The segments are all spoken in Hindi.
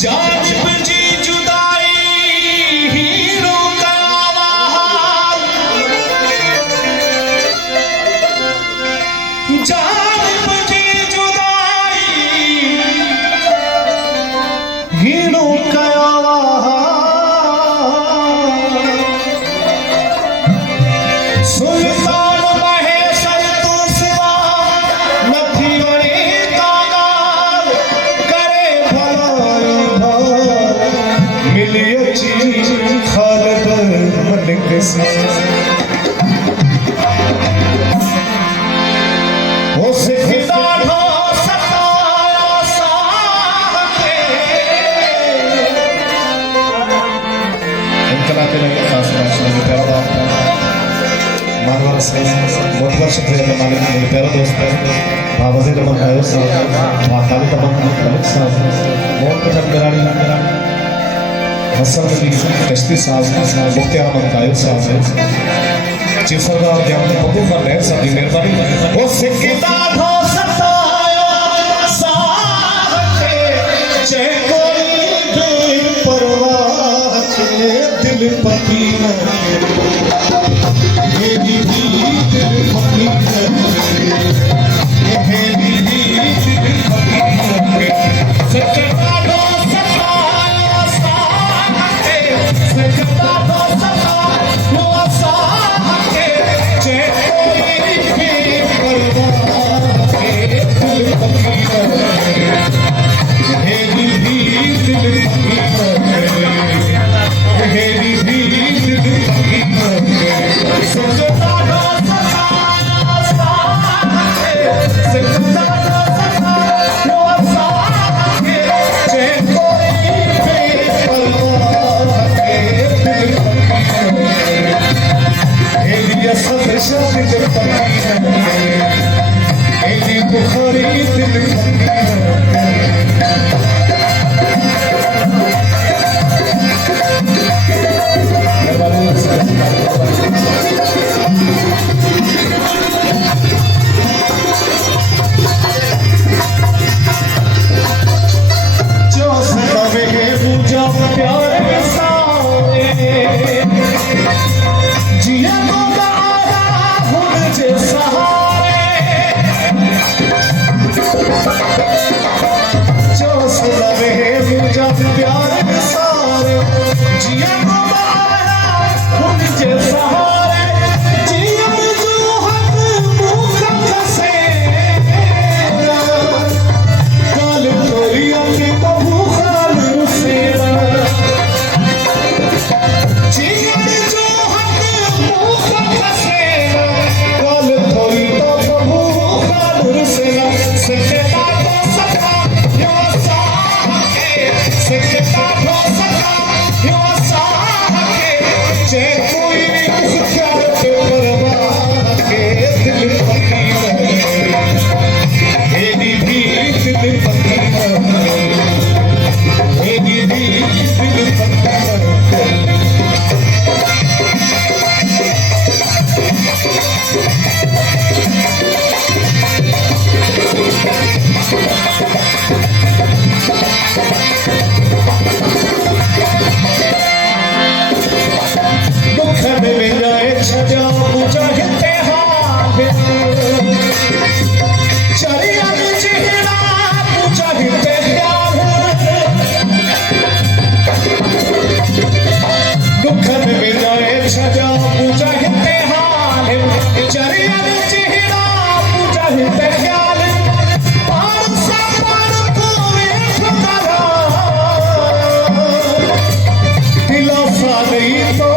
जानिब जी जुदाई हीरो का आवाज, जानिब जी जुदाई हीरो का आवाज, सुल्तान महेश्वर तू सिवा नथी वणे कागाल, करे भलाई भाल मिली अची खालिद मलिक से। उस ॾाढो सताया साह खे, इनकलाब के लिए खास भाषण में प्यारा मानवर से मुतबर शुक्रिया मालिक मेरे प्यारे दोस्त बाबा रमन आयो साहब, वाकाली तमाम मलिक साहब, मोहन पठन कराड़ी हसन नबी कश्ती साहब, मुफ्ती अहमद कायल साहब, चीफ सरदार ज्ञान बबू का लहर साहब की मेहरबानी। वो सिक्की ॾाढो सताया साह खे, चए कोई बेपरवाह खे दिल फकीर मेरी भी दिल फकीर, मेरी भी दिल फकीर, सिक्की ॾाढो सताया साह खे, सिक्की ॾाढो सताया साह खे, चए कोई बेपरवाह खे दिल फकीर, मेरी भी दिल फकीर, मेरी भी दिल फकीर, सिक्की ॾाढो सताया साह खे, सिक्की ॾाढो सताया साह खे, चए कोई बेपरवाह खे दिल फकीर, मेरी असद शाह दिल फकीर, मेरी बुखारी दिल फकीर। जो सतावे मुझे प्यार के सारे, जिया को गारा हुन जे सहारे, जो सतावे मुझे प्यार के सारे, जिया को गारा हुन जे सहारे, जिया जो हक मुख से काल तोरी अपनी बहू खाल से, जिया जो हक मुख से काल तोरी बहू खाल से, सिक्के ॾाढो सतायो साह खे, सिक्के ॾाढो सतायो साह खे, चए कोई मुख्तियार बेपरवाह खे दिल फकीर, मेरी भी दिल फकीर, मेरी भी दिल फकीर। दुख में विजाए छजा मुजाहिदे हाल, शरीयत जिहरा मुजाहिदे ख्याल, दुख में विजाए छजा मुजाहिदे हाल, शरीयत जिहरा मुजाहिदे ख्याल, पार सा पार पूरे ठुकरा, दिलासा नहीं तो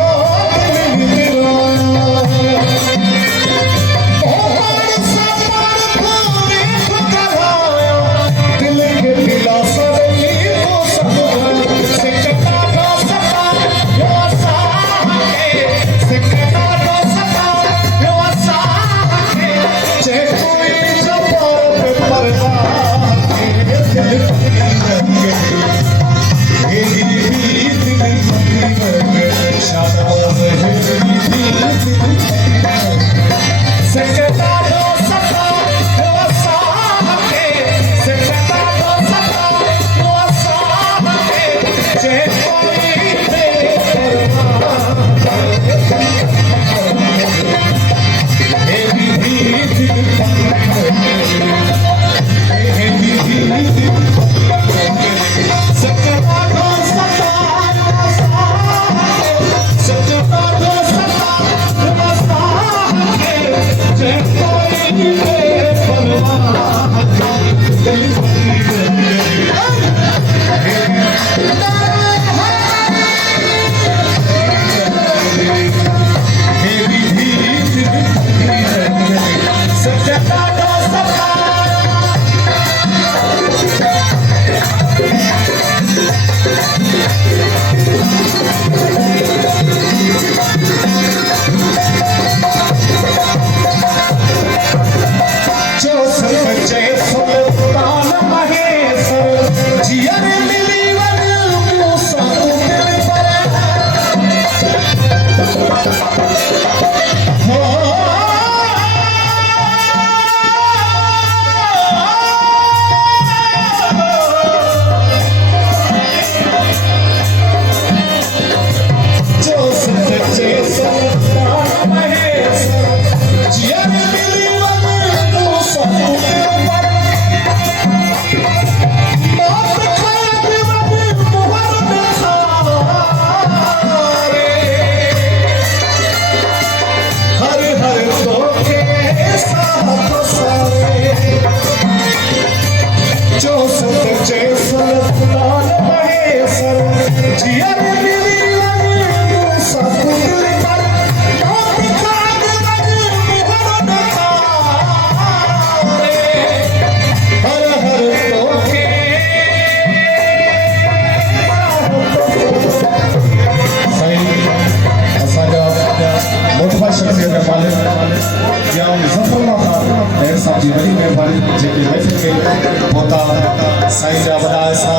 साईं जा वॾा असां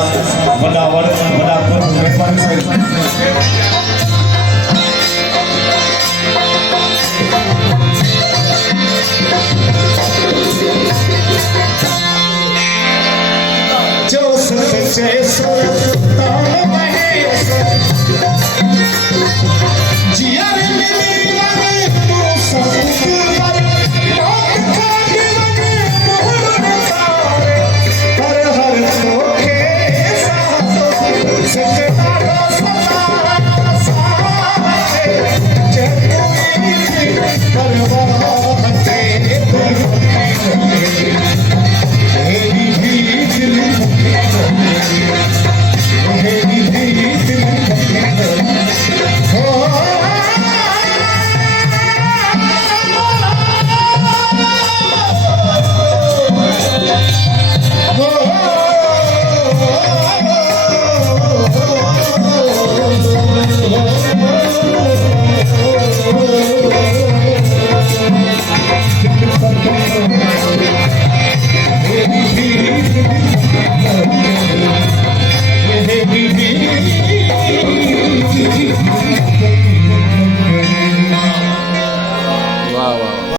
वॾा गुरु महिरबानी साईं जो सच सो ताल महेश